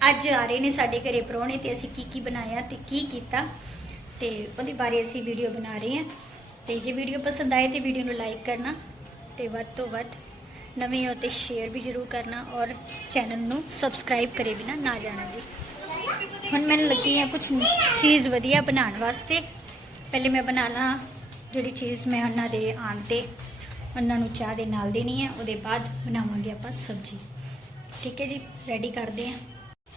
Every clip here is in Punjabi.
ਅੱਜ ਆ ਰਹੇ ਨੇ ਸਾਡੇ ਘਰੇ ਪ੍ਰਾਹੁਣੇ ਤੇ ਅਸੀਂ ਕੀ ਕੀ ਬਣਾਇਆ ਤੇ ਕੀ ਕੀਤਾ ਤੇ ਉਹਦੇ ਬਾਰੇ ਅਸੀਂ ਵੀਡੀਓ ਬਣਾ ਰਹੇ ਹਾਂ। ਤੇ ਜੇ ਵੀਡੀਓ ਪਸੰਦ ਆਏ ਤੇ ਵੀਡੀਓ ਨੂੰ ਲਾਈਕ ਕਰਨਾ ਤੇ ਵੱਧ ਤੋਂ ਵੱਧ ਨਵੇਂ ਹੋ ਤੇ ਸ਼ੇਅਰ ਵੀ ਜ਼ਰੂਰ ਕਰਨਾ ਔਰ ਚੈਨਲ ਨੂੰ ਸਬਸਕ੍ਰਾਈਬ ਕਰੇ ਬਿਨਾ ਨਾ ਜਾਣਾ ਜੀ। ਹੁਣ ਮੈਨੂੰ ਲੱਗੀ ਹੈ ਕੁਝ ਚੀਜ਼ ਵਧੀਆ ਬਣਾਉਣ ਵਾਸਤੇ। ਪਹਿਲੇ ਮੈਂ ਬਣਾ ਲਾਂ ਜਿਹੜੀ ਚੀਜ਼ ਮੈਂ ਉਹਨਾਂ ਦੇ ਆਉਣ ਤੇ ਉਹਨਾਂ ਨੂੰ ਚਾਹ ਦੇ ਨਾਲ ਦੇਣੀ ਹੈ ਉਹਦੇ ਬਾਅਦ ਬਣਾਵਾਂਗੇ ਆਪਾਂ ਸਬਜ਼ੀ। ਠੀਕ ਹੈ ਜੀ ਰੈਡੀ ਕਰਦੇ ਹਾਂ।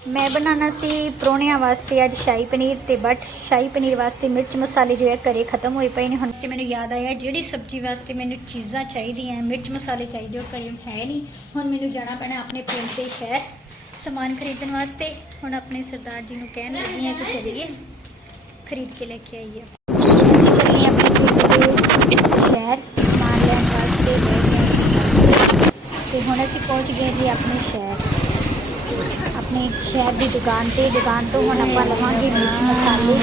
ਮੈਂ ਬਣਾਉਣਾ ਸੀ ਪਰੋਣਿਆਂ ਵਾਸਤੇ ਅੱਜ ਸ਼ਾਹੀ ਪਨੀਰ ਤੇ ਬਟ ਸ਼ਾਹੀ ਪਨੀਰ ਵਾਸਤੇ ਮਿਰਚ ਮਸਾਲੇ ਜੋ ਹੈ ਘਰੇ ਖਤਮ ਹੋਏ ਪਏ ਨੇ। ਹੁਣ ਤੇ ਮੈਨੂੰ ਯਾਦ ਆਇਆ ਜਿਹੜੀ ਸਬਜ਼ੀ ਵਾਸਤੇ ਮੈਨੂੰ ਚੀਜ਼ਾਂ ਚਾਹੀਦੀਆਂ, ਮਿਰਚ ਮਸਾਲੇ ਚਾਹੀਦੇ, ਉਹ ਘਰੇ ਹੈ ਨਹੀਂ। ਹੁਣ ਮੈਨੂੰ ਜਾਣਾ ਪੈਣਾ ਆਪਣੇ ਪਿੰਡ ਤੇ ਸ਼ਹਿਰ ਸਮਾਨ ਖਰੀਦਣ ਵਾਸਤੇ। ਹੁਣ ਆਪਣੇ ਸਰਦਾਰ ਜੀ ਨੂੰ ਕਹਿਣ ਲੱਗੀ ਹਾਂ ਕਿ ਚਲੀਏ, ਖਰੀਦ ਕੇ ਲੈ ਕੇ ਆਈਏ। ਸ਼ਹਿਰ ਸਮਾਨ ਲੈਣ ਵਾਸਤੇ ਲੈ ਤੇ ਹੁਣ ਅਸੀਂ ਪਹੁੰਚ ਗਏ ਜੀ ਆਪਣੇ ਸ਼ਹਿਰ। ਆਪਣੇ ਸ਼ਹਿਰ ਦੀ ਦੁਕਾਨ ਤੇ ਦੁਕਾਨ ਤੋਂ ਹੁਣ ਆਪਾਂ ਲਵਾਂਗੇ ਮਿਰਚ ਮਸਾਲੇ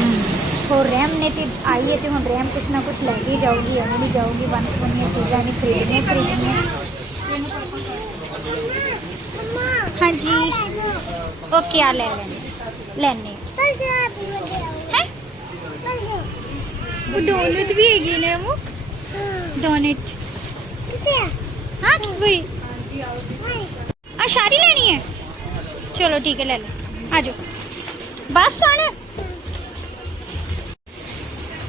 ਹੋਰ ਰੈਮ ਨੇ ਤੇ ਆਈ ਹੈ ਤੇ ਹੁਣ ਰੈਮ ਕੁਛ ਨਾ ਕੁਛ ਲੈ ਕੇ ਹੀ ਜਾਊਗੀ ਐਵੇਂ ਨਹੀਂ ਜਾਊਗੀ ਵਨ ਸਵੰਨੀਆਂ ਚੀਜ਼ਾਂ ਨਹੀਂ ਖਰੀਦਣੀਆਂ ਖਰੀਦਣੀਆਂ ਹਾਂਜੀ ਓਕੇ ਆ ਲੈ ਲੈਣੇ ਲੈਣੇ ਹੈ ਉਹ ਡੋਨਟ ਵੀ ਹੈਗੀ ਨੇ ਉਹ ਡੋਨਟ ਹਾਂ ਕੀ ਕੋਈ ਆ ਸਾਰੀ ਲੈਣੀ ਹੈ ਚਲੋ ਠੀਕ ਹੈ, ਲੈ ਲਓ। ਆ ਜਾਓ ਬਸ ਹੁਣ।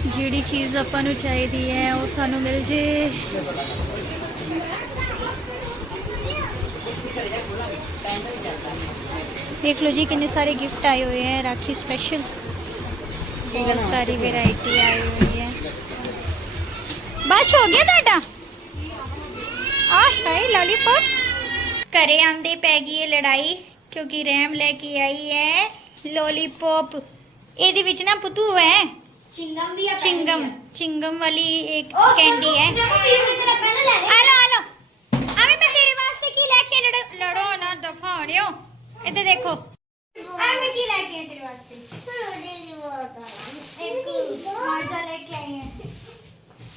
ਜਿਹੜੀ ਚੀਜ਼ ਆਪਾਂ ਨੂੰ ਚਾਹੀਦੀ ਹੈ, ਉਹ ਸਾਨੂੰ ਮਿਲ ਜੇ। ਦੇਖ ਲਓ ਜੀ, ਕਿੰਨੇ ਸਾਰੇ ਗਿਫਟ ਆਏ ਹੋਏ ਹੈ, ਰਾਖੀ ਸਪੈਸ਼ਲ ਬਹੁਤ ਸਾਰੀ ਵੈਰਾਈਟੀ ਆਈ ਹੋਈ ਹੈ। ਬਸ ਹੋ ਗਿਆ ਤੁਹਾਡਾ? ਆ ਹੈ ਲੋਲੀਪੌਪ ਘਰੇ ਆਂਦੇ ਪੈ ਗਈ ਹੈ ਲੜਾਈ। ਕਿਉਂਕਿ ਰੈਮ ਲੈ ਕੇ ਆਈ ਹੈ ਲੋਲੀਪੌਪ ਇਹਦੇ ਵਿੱਚ ਨਾ ਪੁੱਤੂ ਹੈ ਚਿੰਗਮ ਵੀ ਆ ਚਿੰਗਮ ਚਿੰਗਮ ਵਾਲੀ ਇੱਕ ਕੈਂਡੀ ਹੈ ਲੈ ਆ ਲਓ ਆ ਲਓ ਆਵੇਂ ਮੈਂ ਤੇਰੇ ਵਾਸਤੇ ਕੀ ਲੈ ਕੇ ਲੜ- ਲੜੋ ਨਾ ਦਫਾ ਹੋਣਿਓ ਇੱਧਰ ਦੇਖੋ ਆ ਮੈਂ ਕੀ ਲੈ ਕੇ ਆਈ ਤੇਰੇ ਵਾਸਤੇ ਇੱਕ ਮਾਜ਼ਾ ਲੈ ਕੇ ਆਈ ਹੈ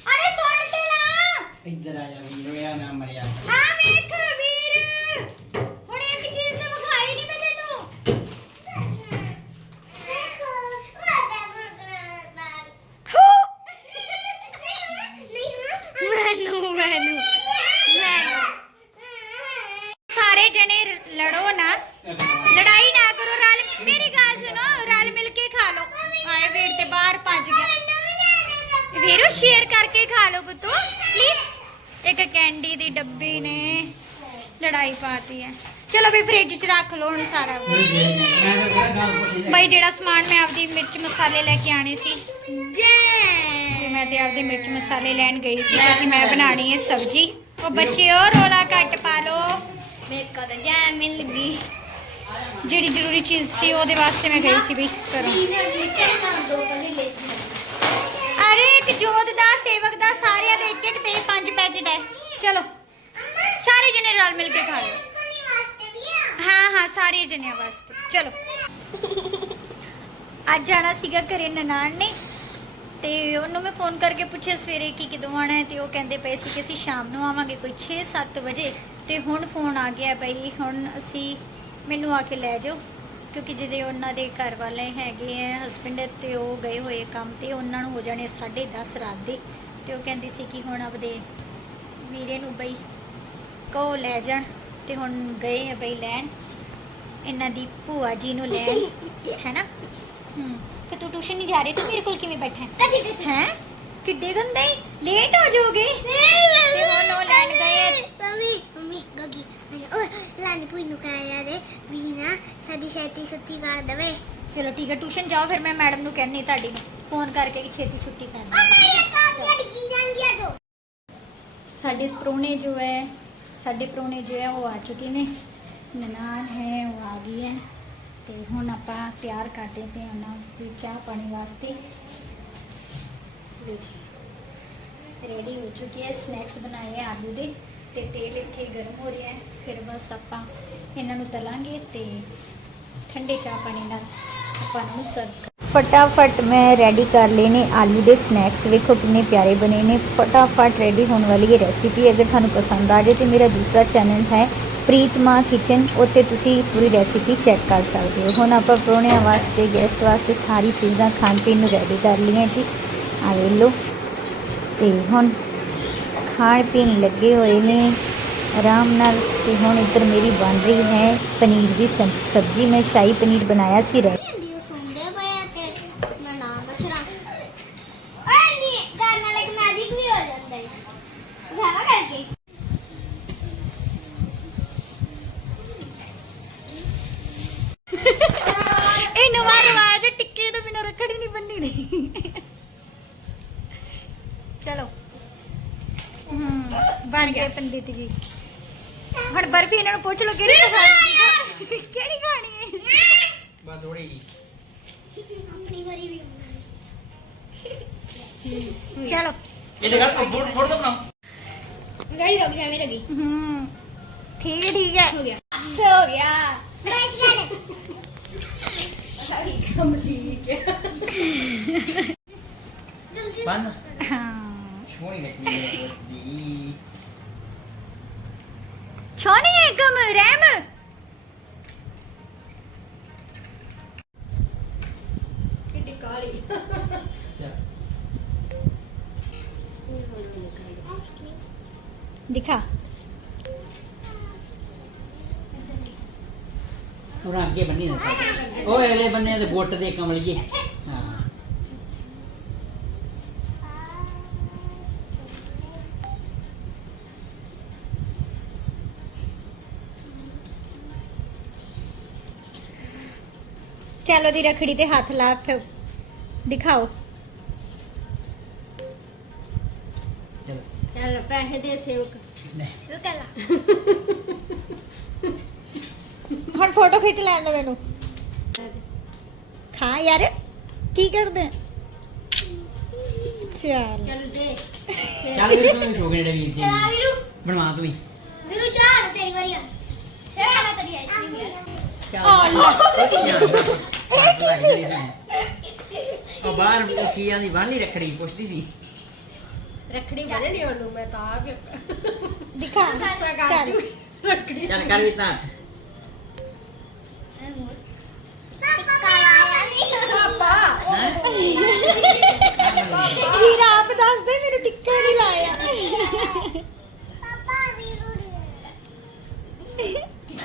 ਅਰੇ ਸੁਣ ਤੇ ਲਾ ਇੱਧਰ ਆ ਜਾ ਵੀਰ ਹੋਇਆ ਨਾ ਮਰਿਆ ਆ ਵੇਖ ਵੀਰ ਹੁਣ ਇੱਕ ਚੀਜ਼ ਤਾਂ ਵਿਖਾਈ ਨਹੀਂ ਮੈਂ ਤੈਨੂੰ ਮੈਨੂੰ ਮੈਨੂੰ ਸਾਰੇ ਜਣੇ ਰ- ਲੜੋ ਨਾ ਲੜਾਈ ਨਾ ਕਰੋ ਰਲ ਮੇਰੀ ਗੱਲ ਸੁਣੋ ਰਲ ਮਿਲ ਕੇ ਖਾ ਲਓ ਆਏ ਵੀਰ ਤੇ ਬਾਹਰ ਭੱਜ ਗਿਆ ਵੀਰੋ ਸ਼ੇਅਰ ਕਰਕੇ ਖਾ ਲਓ ਪੁੱਤੋ। ਪਲੀਜ਼ ਇੱਕ ਕੈਂਡੀ ਦੀ ਡੱਬੀ ਨੇ ਲੜਾਈ ਪਾਤੀ ਹੈ। ਚਲੋ ਵੀ ਫ੍ਰਿਜ 'ਚ ਰੱਖ ਲਓ ਹੁਣ ਸਾਰਾ। ਬਈ ਜਿਹੜਾ ਸਮਾਨ ਮੈਂ ਆਪਦੀ ਮਿਰਚ ਮਸਾਲੇ ਲੈ ਕੇ ਆਣੇ ਸੀ, ਤੇ ਮੈਂ ਤੇ ਆਪਦੇ ਮਿਰਚ ਮਸਾਲੇ ਲੈਣ ਗਈ ਸੀ ਕਿਉਂਕਿ ਮੈਂ ਬਣਾਣੀ ਹੈ ਸਬਜ਼ੀ। ਉਹ ਬੱਚਿਓ ਰੋਲਾ ਘੱਟ ਪਾ ਲਓ। ਮੇਰੇ ਕੋਲ ਤਾਂ ਜੈ ਮਿਲ ਗਈ। ਜਿਹੜੀ ਜ਼ਰੂਰੀ ਚੀਜ਼ ਸੀ, ਉਹਦੇ ਵਾਸਤੇ ਮੈਂ ਗਈ ਸੀ ਵੀ ਕਰੋ ਵੀਨੇ ਲਿਖੇ ਨਾ ਦੋ ਕਦੇ ਲੈ ਕੇ ਅਰੇ ਇੱਕ ਜੋਤ ਦਾ, ਸੇਵਕ ਦਾ, ਸਾਰਿਆਂ ਦੇ ਇੱਕ ਇੱਕ ਤੇ ਪੰਜ ਪੈਕੇਟ ਹੈ। ਚਲੋ, ਸਾਰੇ ਜਣੇ ਰਲ ਮਿਲ ਕੇ ਖਾ ਲਓ। ਹਾਂ ਹਾਂ, ਸਾਰੇ ਜਣਿਆਂ ਵਾਸਤੇ। ਚਲੋ। ਅੱਜ ਜਾਣਾ ਸੀਗਾ ਘਰੇ ਨਨਾਣ ਨੇ, ਤੇ ਉਹਨੂੰ ਮੈਂ ਫੋਨ ਕਰਕੇ ਪੁੱਛਿਆ ਸਵੇਰੇ ਕਿ ਕਿਦੋਂ ਆਣਾ ਹੈ, ਤੇ ਉਹ ਕਹਿੰਦੇ ਪਏ ਸੀ ਕਿ ਅਸੀਂ ਸ਼ਾਮ ਨੂੰ ਆਵਾਂਗੇ ਕੋਈ 6-7 ਵਜੇ, ਤੇ ਹੁਣ ਫੋਨ ਆ ਗਿਆ ਬਈ, ਹੁਣ ਅਸੀਂ ਮੈਨੂੰ ਆ ਕੇ ਲੈ ਜਾਓ। ਕਿਉਂਕਿ ਜਿਹਦੇ ਉਹਨਾਂ ਦੇ ਘਰ ਵਾਲੇ ਹੈਗੇ ਆ ਹਸਬੰਡ ਤੇ ਉਹ ਗਏ ਹੋਏ ਕੰਮ ਤੇ ਉਹਨਾਂ ਨੂੰ ਹੋ ਜਾਣੇ 10:30 ਰਾਤ ਦੇ। ਤੇ ਉਹ ਕਹਿੰਦੀ ਸੀ ਕਿ ਹੁਣ ਆਪਦੇ ਵੀਰੇ ਨੂੰ ਬਈ ਕਹੋ ਲੈ ਜਾਣ ਤੇ ਹੁਣ ਗਏ ਆ ਬਈ ਲੈਣ। ਇਹਨਾਂ ਦੀ ਭੂਆ ਜੀ ਨੂੰ ਲੈਣ ਹੈਨਾ? ਹੂੰ। ਤੇ ਤੂੰ ਟਿਊਸ਼ਨ ਨਹੀਂ ਜਾ ਰਹੀ ਤੂੰ ਮੇਰੇ ਕੋਲ ਕਿਵੇਂ ਬੈਠਾ ਹੈ? ਕਦੀ ਕਦੀ ਹੈ? ਕਿੱਡੇ ਗੰਦੇ? ਲੇਟ ਹੋ ਜਾਓਗੇ ਤੇ ਹੁਣ ਉਹ ਲੈਣ ਗਏ ਆ। ਮੰਮੀ ਗਗੀ ਓਏ ਲਾਨੀ ਪੁਈ ਨੂੰ ਕਹਿਆ ਦੇ ਵੀ ਨਾ ਸਾਡੀ ਛੇਤੀ ਛੁੱਟੀ ਕਰ ਦੇਵੇ ਚਲੋ ਠੀਕ ਹੈ ਟਿਊਸ਼ਨ ਜਾਓ ਫਿਰ ਮੈਂ ਮੈਡਮ ਨੂੰ ਕਹਿੰਨੀ ਤੁਹਾਡੀ ਨੂੰ ਫੋਨ ਕਰਕੇ ਕਿ ਛੇਤੀ ਛੁੱਟੀ ਕਰ ਮੇਰੀ ਕਾਪੀ ਡਿੱਗੀ ਜਾਂਦੀ ਆ ਜੋ ਸਾਡੇ ਪ੍रोਣੇ ਜੋ ਹੈ ਸਾਡੇ ਪ੍रोਣੇ ਜੋ ਹੈ ਉਹ ਆ ਚੁੱਕੇ ਨੇ ਨਨਾਨ ਹੈ ਉਹ ਆ ਗਈ ਹੈ ਤੇ ਹੁਣ ਆਪਾਂ ਤਿਆਰ ਕਰਦੇ ਪਏ ਹਾਂ ਉਹਨਾਂ ਦੀ ਚਾਹ ਪਾਣੀ ਵਾਸਤੇ ਲਓ ਜੀ ਰੈਡੀ ਹੋ ਚੁੱਕੀ ਹੈ ਸਨੈਕਸ ਬਣਾਏ ਆ ਆਲੂ ਦੇ ਤੇ ਤੇਲ ਇੱਥੇ ਗਰਮ ਹੋ ਰਿਹਾ ਹੈ। ਫਿਰ ਬਸ ਆਪਾਂ ਇਹਨਾਂ ਨੂੰ ਤਲਾਂਗੇ ਤੇ ਠੰਡੇ ਚਾਹ ਪਾਣੀ ਨਾਲ ਆਪਾਂ ਨੂੰ ਸਰਵ ਫਟਾਫਟ ਮੈਂ ਰੈਡੀ ਕਰ ਲਏ ਨੇ ਆਲੂ ਦੇ ਸਨੈਕਸ ਵੇਖੋ ਕਿੰਨੇ ਪਿਆਰੇ ਬਣੇ ਨੇ। ਫਟਾਫਟ ਰੈਡੀ ਹੋਣ ਵਾਲੀ ਇਹ ਰੈਸਿਪੀ ਅਗਰ ਤੁਹਾਨੂੰ ਪਸੰਦ ਆ ਜਾਏ ਤੇ ਮੇਰਾ ਦੂਸਰਾ ਚੈਨਲ ਹੈ ਪ੍ਰੀਤਮਾ ਕਿਚਨ ਉੱਤੇ ਤੁਸੀਂ ਪੂਰੀ ਰੈਸਿਪੀ ਚੈੱਕ ਕਰ ਸਕਦੇ ਹੋ। ਹੁਣ ਆਪਾਂ ਪ੍ਰਾਹੁਣਿਆਂ ਵਾਸਤੇ ਗੈਸਟ ਵਾਸਤੇ ਸਾਰੀ ਚੀਜ਼ਾਂ ਖਾਣ ਪੀਣ ਨੂੰ ਰੈਡੀ ਕਰ ਲਈਆਂ ਜੀ। ਆ ਵੇਖ ਲਓ। ਤੇ ਹੁਣ ਖਾਣ ਪੀਣ ਲੱਗੇ ਹੋਏ ਨੇ। ਆਰਾਮ ਨਾਲ ਤੇ ਹੁਣ ਇੱਧਰ ਮੇਰੀ ਬਣ ਰਹੀ ਹੈ ਪਨੀਰ ਦੀ ਸਬ- ਸਬਜ਼ੀ। ਮੈਂ ਸ਼ਾਹੀ ਪਨੀਰ ਬਣਾਇਆ ਸੀ ਰਹਿ ਵੀਡੀਓ ਸੁਣਦੇ ਪਏ ਆ ਤੇ ਮੈਂ ਨਾਮ ਬਸ਼ਰਾ ਓਏ ਨੀ ਗਾਣ ਨਾਲ ਇੱਕ ਮੈਜਿਕ ਵੀ ਹੋ ਜਾਂਦਾ ਹੈ ਉਠਾਵਾ ਕਰਕੇ ਇਹ ਨਵਾਂ ਰਿਵਾਜ ਹੈ ਟਿੱਕੇ ਤੋਂ ਬਿਨਾਂ ਰੱਖੜੀ ਨਹੀਂ ਬੰਨੀ ਨਹੀਂ ਚਲੋ ਹਮ ਬਣ ਗਏ ਪੰਡਿਤ ਜੀ। ਹੁਣ ਬਰਫੀ ਇਹਨਾਂ ਨੂੰ ਪੁੱਛ ਲਓ ਕਿਹੜੀ ਪਸੰਦ ਹੈ। ਕਿਹੜੀ ਖਾਣੀ ਹੈ? ਬਸ ਥੋੜੀ ਜੀ। ਆਪਣੀ ਵਾਰੀ ਵੀ ਚਲੋ। ਇਹ ਗੱਲ ਫੋੜ ਫੋੜ ਦੋ ਬਣਾਓ ਗਾੜੀ ਰੁਕ ਜਾ ਮੇਰੀ ਹਮ ਠੀਕ ਹੈ। ਠੀਕ ਹੈ। ਹੋ ਗਿਆ। ਹੋ ਗਿਆ। ਬਸ ਕਰ ਬਨ ਹਾਂ। ਸੋਹਣੀ ਲੱਗਦੀ ਹੈ ਦੀ ਛੋਣੀ ਏਕਮ ਰਹਿਮ ਦਿਖਾ। ਉਹ ਅੱਗੇ ਬੰਨੀ ਦਿੱਤਾ ਉਹ ਇਹਲੇ ਬੰਨੇ ਤੇ ਗੁੱਟ ਦੇ ਕਮਲੀਏ ਚਲੋ ਦੀ ਰਖੜੀ ਤੇ ਹੱਥ ਲਾ ਫਿਰ ਦਿਖਾਓ। ਚਲੋ। ਚੱਲ ਪੈਸੇ ਦੇ ਸੇਵਕ ਨਹੀਂ। ਰੁਕ ਲਾ। ਹੁਣ ਫੋਟੋ ਖਿੱਚ ਲੈਣ ਦੋ ਮੈਨੂੰ। ਖਾ ਯਾਰ ਕੀ ਕਰਦੇ? ਚੱਲ। ਚੱਲ ਦੇ। ਚੱਲ ਵੀ ਤੂੰ ਸ਼ੋਗ ਜਿਹੜੇ ਵੀਰ ਜੀ ਚਲਾ ਵੀਰੂ। ਬਣਵਾ ਤੂੰ ਵੀ। ਵੀਰੂ ਚਾਹ ਤੇਰੀ ਵਾਰੀ ਆ। ਸੇਵਾ ਤੇਰੀ ਆਈਸਕ੍ਰੀਮ ਯਾਰ। ਉਹ ਬਾਹਰ ਉਹ ਕੀ ਆਂਦੀ ਬਾਹਲੀ ਰੱਖੜੀ ਪੁੱਛਦੀ ਸੀ। ਰੱਖੜੀ ਬੰਨਣੀ ਉਹਨੂੰ ਮੈਂ ਤਾਂ ਆਪ ਦਿਖਾ ਗੁੱਸਾ ਕਰ ਚੱਲ ਰੱਖੜੀ ਚੱਲ ਕਰ ਵੀ ਤਾਂ। ਪਾਪਾ ਵੀਰ ਆਪ ਦੱਸ ਦੇ ਮੈਨੂੰ ਟਿੱਕਾ ਨਹੀਂ ਲਾਇਆ। ਪਾਪਾ। ਵੀਰੂ ਦੀ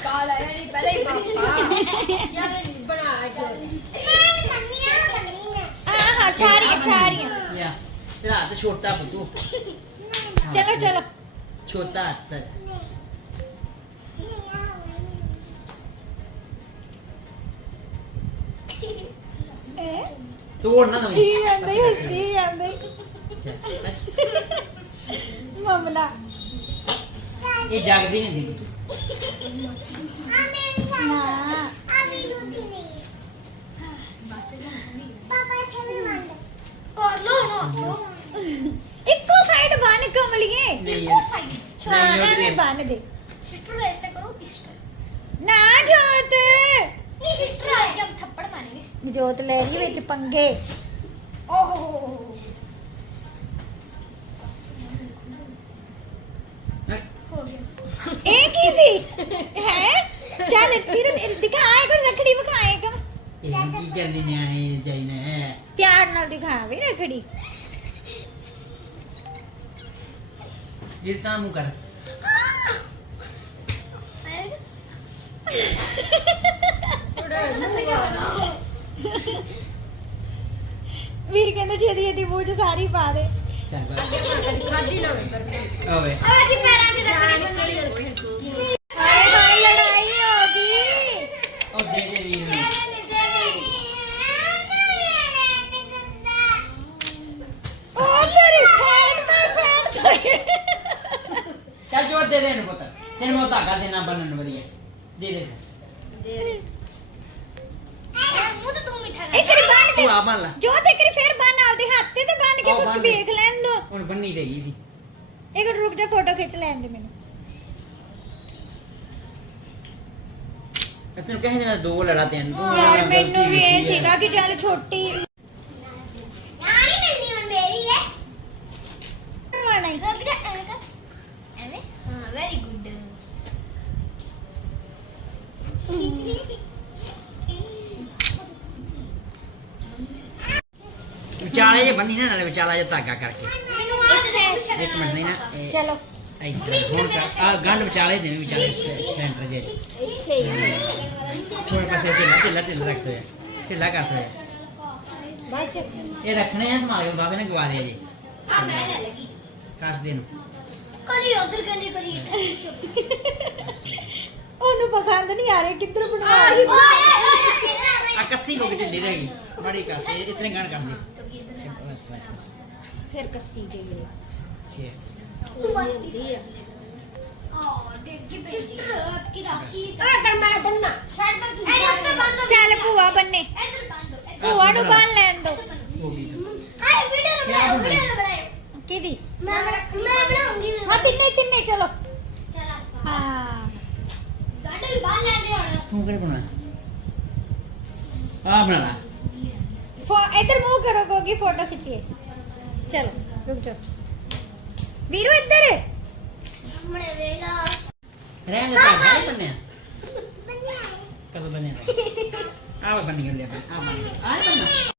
ਟਿੱਕਾ ਲਾਇਆ ਨਹੀਂ ਪਹਿਲਾਂ ਹੀ ਪਾਪਾ। ਯਾਰ ਬਣਾ ਕੇ ਮੈਂ ਕੰਨੀਆਂ ਕੰਨੀ ਮੈਂ ਹਾਂ ਹਾਂ ਛਾਰੀਆਂ। ਛਾਰੀਆਂ ਯਾ ਤੇਰਾ ਹੱਥ ਛੋਟਾ ਪੁੱਤੂ ਚਲੋ ਚਲੋ। ਛੋਟਾ ਹੱਥ। ਤੋੜ ਨਾ ਸੀ ਜਾਂਦੇ ਸੀ ਜਾਂਦੇ। ਚੱਲ, ਬਸ। ਮਮਲਾ। ਇਹ ਜਗਦੀ ਨਹੀਂ ਦੀ ਪੁੱਤੂ। ਆ ਮੇਰੀ ਸਾਈਡ ਨਾ ਆ ਵੀਰੂ ਦੀ ਨਹੀਂ ਪਾਪਾ ਥੇਵੇਂ ਮੰਨ ਕਰ ਲੋ ਨਾ ਇੱਕੋ ਸਾਈਡ ਬੰਨ ਕਮਲੀਏ। ਨਹੀਂ ਇੱਕੋ ਸਾਈਡ ਹਾਂ ਨਹੀਂ, ਉਹ ਐਵੇਂ ਬੰਨ ਦੇ। ਸਿਸਟਰ ਐਸੇ ਕਰੋ ਸਿਸਟਰ ਨਾ ਜੋਤ। ਨਹੀਂ ਸਿਸਟਰ ਆਏ ਜਬ ਥੱਪੜ ਮਾरेंगे ਜੋਤ ਲੈ ਲਈ ਵਿੱਚ ਪੰਗੇ। ਓਹ। ਹੋ ਇਹ ਕੀ ਸੀ? ਹੈ? ਚੱਲ ਵੀਰ ਦਿਖਾਏ ਕੋ ਰਖੜੀ ਵਿਖਾਏ ਕਮ ਇਹ ਕੀ ਕਰਨੀ ਨਿਆਣੇ ਜਾਈਨੇ ਪਿਆਰ ਨਾਲ ਦਿਖਾਵੇ ਰਖੜੀ। ਫਿਰ ਤਾਂ ਮੂੰਹ ਕਰ। ਵੀਰ ਕਹਿੰਦਾ ਛੇਤੀ ਛੇਤੀ ਮੂੰਹ ਚ ਸਾਰੀ ਪਾ ਦੇ। ਚੱਲ ਬਸ। ਅੱਗੇ ਬਣਾ ਕਦੀ ਖਾਦੀ ਨਾ ਪਰ ਓਏ ਅੱਜ ਪੈਰਾਂ 'ਚ ਜਾਣ ਰੱਖੜੀ ਇੱਕ ਮਿੰਟ ਰੁਕ ਜਾ ਫੋਟੋ ਖਿੱਚ ਲੈਣ ਦੇ ਮੈਨੂੰ। ਤੈਨੂੰ ਕਹਿ ਦੇਣਾ ਦੋ ਲੜਾ ਤਿੰਨ ਤੂੰ ਯਾਰ ਮੈਨੂੰ ਵੀ ਇਹ ਸੀਗਾ ਕਿ ਚੱਲ ਛੋਟੀ। ਵਿਚਾਲੇ ਜੇ ਬੰਨੀ ਨਾ ਨਾਲੇ ਵਿਚਾਲਾ ਜੇ ਧਾਗਾ ਕਰਕੇ। ਇੱਕ ਮਿੰਟ ਨਹੀਂ ਨਾ ਇਹ ਚਲੋ। ਇੱਧਰ ਹੁਣ ਕਰ ਆ ਗੰਢ ਵਿਚਾਲੇ ਦੇ ਵਿਚਾਲੇ ਸੈਂਟਰ ਜੇ ਇੱਥੇ ਹੀ ਥੋੜੇ ਪਾਸੇ ਢਿੱਲਾ ਢਿੱਲਾ ਢਿੱਲਾ ਰੱਖਦੇ ਆ ਢਿੱਲਾ ਕਰਦੇ ਆ ਬਸ। ਇਹ ਰੱਖਣੇ ਆ ਕੇ ਬਾਬੇ ਨੇ ਗਵਾ ਦਿਆ ਜੀ ਆ ਮੈਂ ਲੈ ਲੱਗੀ ਕੱਸ ਦੇ ਨੂੰ। ਕਰੀ ਉਧਰ ਕਰੀ ਕਰੀ ਉਹਨੂੰ ਪਸੰਦ ਨਹੀਂ ਆ ਰਿਹਾ ਕਿੱਧਰ ਬਣਵਾ ਰਹੀ? ਆ ਕੱਸੀ ਕੋ ਢਿੱਲੀ ਰਹਿ ਗਈ। ਬੜੀ ਕੱਸੀ ਇਤਨੇ ਗੰਢ ਕਰ ਦੇ ਬਸ ਬਸ ਬਸ ਫਿਰ ਕੱਸੀ ਗਈ ਛੇ। ਤੂੰ ਆ ਆ ਡਿੱਗੀ ਪੈਂਦੀ ਕੀ ਰਾਖੀ ਆ? ਕਰ ਮੈਂ ਬੰਨਾ ਛੱਡ ਦੇ ਤੂੰ। ਇਹ ਉੱਤੇ ਬੰਦ ਚੱਲ ਭੂਆ ਬੰਨੇ। ਇੱਧਰ ਬੰਦ ਭੂਆ ਨੂੰ ਬੰਨ ਲੈਣ ਦੋ। ਹੋ ਗਈ ਆਏ ਵੀਡੀਓ ਨੂੰ ਬਣਾਓ ਵੀਡੀਓ ਨੂੰ ਬਣਾਓ ਕਿਹਦੀ? ਮੈਂ ਮੈਂ ਬਣਾਉਂਗੀ ਹਾਂ ਤਿੰਨੇ ਤਿੰਨੇ ਚਲੋ। ਚਲ ਹਾਂ। ਗਾੜੇ ਵੀ ਬਾਹਰ ਲੈਂਦੇ ਹੁਣ ਤੂੰ ਕਿਹੜੇ ਬਣਾ ਆ ਬਣਾ ਲਾ ਫੋ ਇੱਧਰ ਮੂੰਹ ਕਰੋ ਕੋਗੀ ਫੋਟੋ ਖਿੱਚੀਏ। ਚਲੋ ਰੁਕ ਵੀਰੂ ਇੱਧਰ ਸਾਹਮਣੇ ਵੇਲਾ ਰਹਿਣ ਦੇ ਨਹੀਂ ਬੰਨਿਆ ਕਦੋਂ ਬੰਨਿਆ ਆ ਬੰਨੀ ਗੱਲ ਆ ਬੰਨੀ ਆ ਬੰਨਾ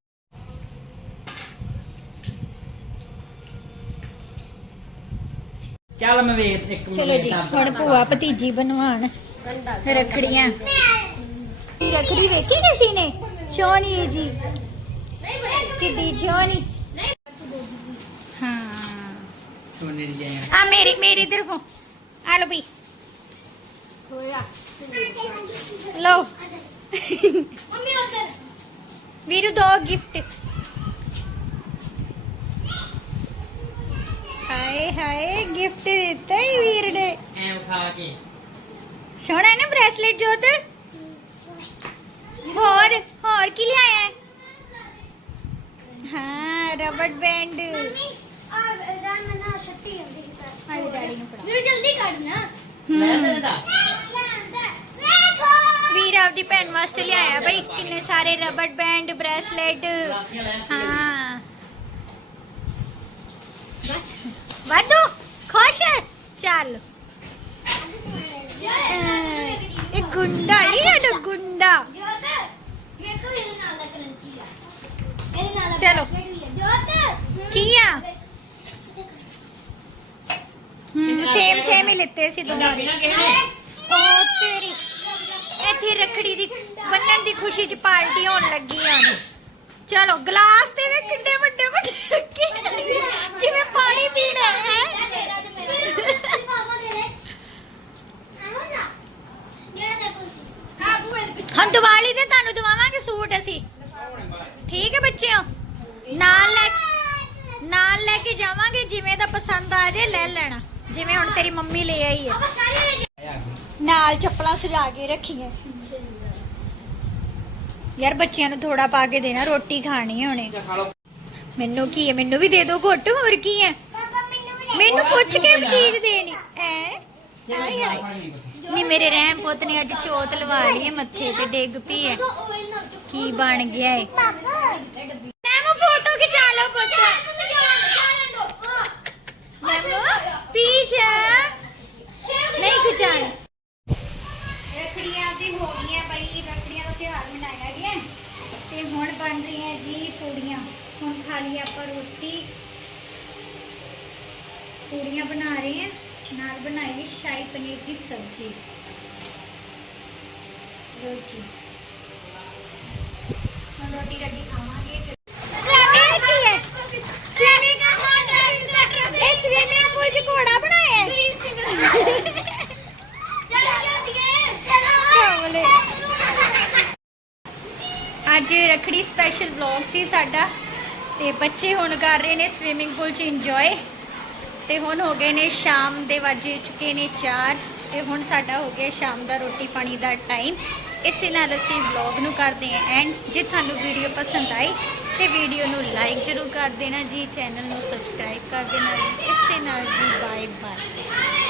ਚੱਲ ਮੈਂ ਵੇਖ ਇੱਕ ਮਿੰਟ ਚਲੋ ਜੀ ਹੁਣ ਭੂਆ ਭਤੀਜੀ ਬਣਵਾਣ ਰੱਖੜੀਆਂ। ਰੱਖੜੀ ਵੇਖੀ ਕਿਸੇ ਨੇ? ਸੋਹਣੀ ਜੀ। ਕਿੱਡੀ ਸੋਹਣੀ ਹਾਂ ਸੋਨੇ ਦੀ ਜੈ ਆ ਮੇਰੀ ਮੇਰੀ ਇਧਰ ਕੋ ਆ ਲੋ ਵੀ ਹੋਇਆ ਲਓ ਮੰਮੀ ਉੱਧਰ ਵੀਰੂ ਦੋ ਗਿਫਟ ਹਾਏ ਹਾਏ ਗਿਫਟ ਦਿੱਤਾ ਹੀ ਵੀਰ ਨੇ ਐ ਖਾ ਕੇ ਸੋਹਣਾ ਹੈ ਨਾ ਬ੍ਰੈਸਲੇਟ ਜੋਤ ਹੋਰ ਹੋਰ ਕੀ ਲਿਆਇਆ ਆ ਰਨ ਨਾ ਛੱਟੀ ਹੁੰਦੀ ਸੀ ਤਾਂ ਹਾਂ ਡੈਡੀ ਨੂੰ ਫੜਾ। ਜਰਾ ਜਲਦੀ ਕੱਢਣਾ ਮੈਂ ਤੇਰੇ ਦਾ ਵੇਖੋ ਵੀਰ ਆਪਦੀ ਭੈਣ ਵਾਸਤੇ ਲਿਆਇਆ ਬਈ ਕਿੰਨੇ ਸਾਰੇ ਰਬੜ ਬੈਂਡ ਬ੍ਰੈਸਲੇਟ। ਹਾਂ। ਬਸ ਵਾਧੂ ਖੁਸ਼ ਹੈ? ਚੱਲ। ਅਹ, ਇਹ ਗੁੰਡਾ ਨਹੀਂ ਹੈ ਗੁੰਡਾ? ਜੋਤ ਮੇਰੇ ਕੋਲ ਇਹਦੇ ਨਾਲ ਦਾ ਕਰੰਚੀ ਆ। ਇਹਦੇ ਨਾਲ ਦਾ ਚਲੋ। bracelet ਵੀ ਆ। ਜੋਤ ਕੀ ਆ? ਸੇਮ ਸੇਮ ਹੀ ਲਿੱਤੇ ਸੀ ਪੰਜਾਬੀ ਦੋਨਾਂ ਨੇ ਉਹ ਤੇਰੀ, ਇੱਥੇ ਰੱਖੜੀ ਦੀ, ਬੰਨਣ ਦੀ ਖੁਸ਼ੀ 'ਚ ਪਾਰਟੀ ਹੋਣ ਲੱਗੀ ਆ ਚਲੋ, ਗਲਾਸ ਤੇ ਵੀ ਕਿੰਨੇ ਵੱਡੇ ਵੱਡੇ ਰੱਖੇ ਜਿਵੇਂ ਪਾਣੀ ਪੀਣਾ ਹੈ ਤੇਰਾ ਤੇ ਮੇਰਾ ਪਾਪਾ ਦੇ ਲੈ ਆਵਾ ਨਾ ਜਿਹੜਾ ਤੇ ਪੁੱਛ ਆ ਬੂਏ ਦੇ ਪਿੱਛੇ ਹੁਣ ਦੀਵਾਲੀ ਤੇ ਤੁਹਾਨੂੰ ਦਵਾਵਾਂਗੇ ਸੂਟ ਅਸੀਂ ਠੀਕ ਹੈ ਬੱਚਿਓ ਨਾਲ ਲੈ ਨਾਲ ਲੈ ਕੇ ਜਾਵਾਂਗੇ ਜਿਵੇਂ ਦਾ ਪਸੰਦ ਆ ਜੇ ਲੈ ਲੈਣਾ ਜਿਵੇਂ ਹੁਣ ਤੇਰੀ ਮੰਮੀ ਲੈ ਆਈ ਹੈ। ਨਾਲ ਚੱਪਲਾਂ ਸਜਾ ਕੇ ਰੱਖੀਆਂ। ਯਾਰ ਬੱਚਿਆਂ ਨੂੰ ਥੋੜਾ ਪਾ ਕੇ ਦੇਣਾ ਰੋਟੀ ਖਾਣੀ ਹੈ ਹੁਣੇ। ਮੈਨੂੰ ਕੀ ਹੈ? ਮੈਨੂੰ ਵੀ ਦੇ ਦਿਓ ਘੁੱਟ ਹੋਰ ਕੀ ਹੈ? ਮੈਨੂੰ ਪੁੱਛ ਕੇ। ਚੀਜ਼ ਦੇਣੀ। ਐ ਨਹੀਂ ਮੇਰੇ ਰਹਿਮ ਪੁੱਤ ਨੇ ਅੱਜ ਚੋਤ ਲਵਾ ਲਈ ਹੈ ਮੱਥੇ ਤੇ ਡਿੱਗ ਪਈ ਹੈ। ਕੀ ਬਣ ਗਿਆ ਹੈ ਪਾਪਾ। ਨੈਮੋ ਫੋਟੋ ਖਿਚਾ ਲਓ ਪੁੱਤ। ਨੈਮੋ ਪੀਛ ਨਹੀਂ ਖਿਚਾਣੀ ਰੱਖੜੀਆਂ ਤੇ ਹੋ ਗਈਆਂ ਬਈ, ਰੱਖੜੀਆਂ ਦਾ ਤਿਉਹਾਰ ਮਨਾਇਆ ਗਿਆ ਤੇ ਹੁਣ ਬਣ ਰਹੀਆਂ ਜੀ ਪੂੜੀਆਂ। ਹੁਣ ਖਾ ਲਈ ਆਪਾਂ ਰੋਟੀ। ਪੂੜੀਆਂ ਬਣਾ ਰਹੇ ਹਾਂ। ਨਾਲ ਬਣਾਈ ਸ਼ਾਹੀ ਪਨੀਰ ਦੀ ਸਬਜ਼ੀ। ਲੋ ਜੀ। ਹੁਣ ਰੋਟੀ ਰੱਡੀ ਖਾਵਾਂਗੇ ਇਹ ਕੀ ਹੈ ਸਵਿਮਿੰਗ ਇਹ ਸਵਿਮਿੰਗ ਪੂਲ ਚ ਘੋੜਾ ਬਣਾਇਆ ਹੈ ਕਮਲੇ। ਅੱਜ ਰਖੜੀ ਸਪੈਸ਼ਲ ਵਲੌਗ ਸੀ ਸਾਡਾ ਤੇ ਬੱਚੇ ਹੁਣ ਕਰ ਰਹੇ ਨੇ ਸਵਿਮਿੰਗ ਪੂਲ 'ਚ ਇੰਜੋਏ ਤੇ ਹੁਣ ਹੋ ਗਏ ਨੇ ਸ਼ਾਮ ਦੇ ਵੱਜ ਚੁੱਕੇ ਨੇ 4 ਤੇ ਹੁਣ ਸਾਡਾ ਹੋ ਗਿਆ ਸ਼ਾਮ ਦਾ ਰੋਟੀ ਪਾਣੀ ਦਾ ਟਾਈਮ ਇਸੇ ਨਾਲ ਅਸੀਂ ਵਲੌਗ ਨੂੰ ਕਰਦੇ ਹਾਂ ਐਂਡ ਜੇ ਤੁਹਾਨੂੰ ਵੀਡੀਓ ਪਸੰਦ ਆਈ ਤੇ ਵੀਡੀਓ ਨੂੰ ਲਾਈਕ ਜ਼ਰੂਰ ਕਰ ਦੇਣਾ ਜੀ ਚੈਨਲ ਨੂੰ ਸਬਸਕ੍ਰਾਈਬ ਕਰ ਦੇਣਾ ਜੀ। ਇਸੇ ਨਾਲ ਜੀ ਬਾਏ ਬਾਏ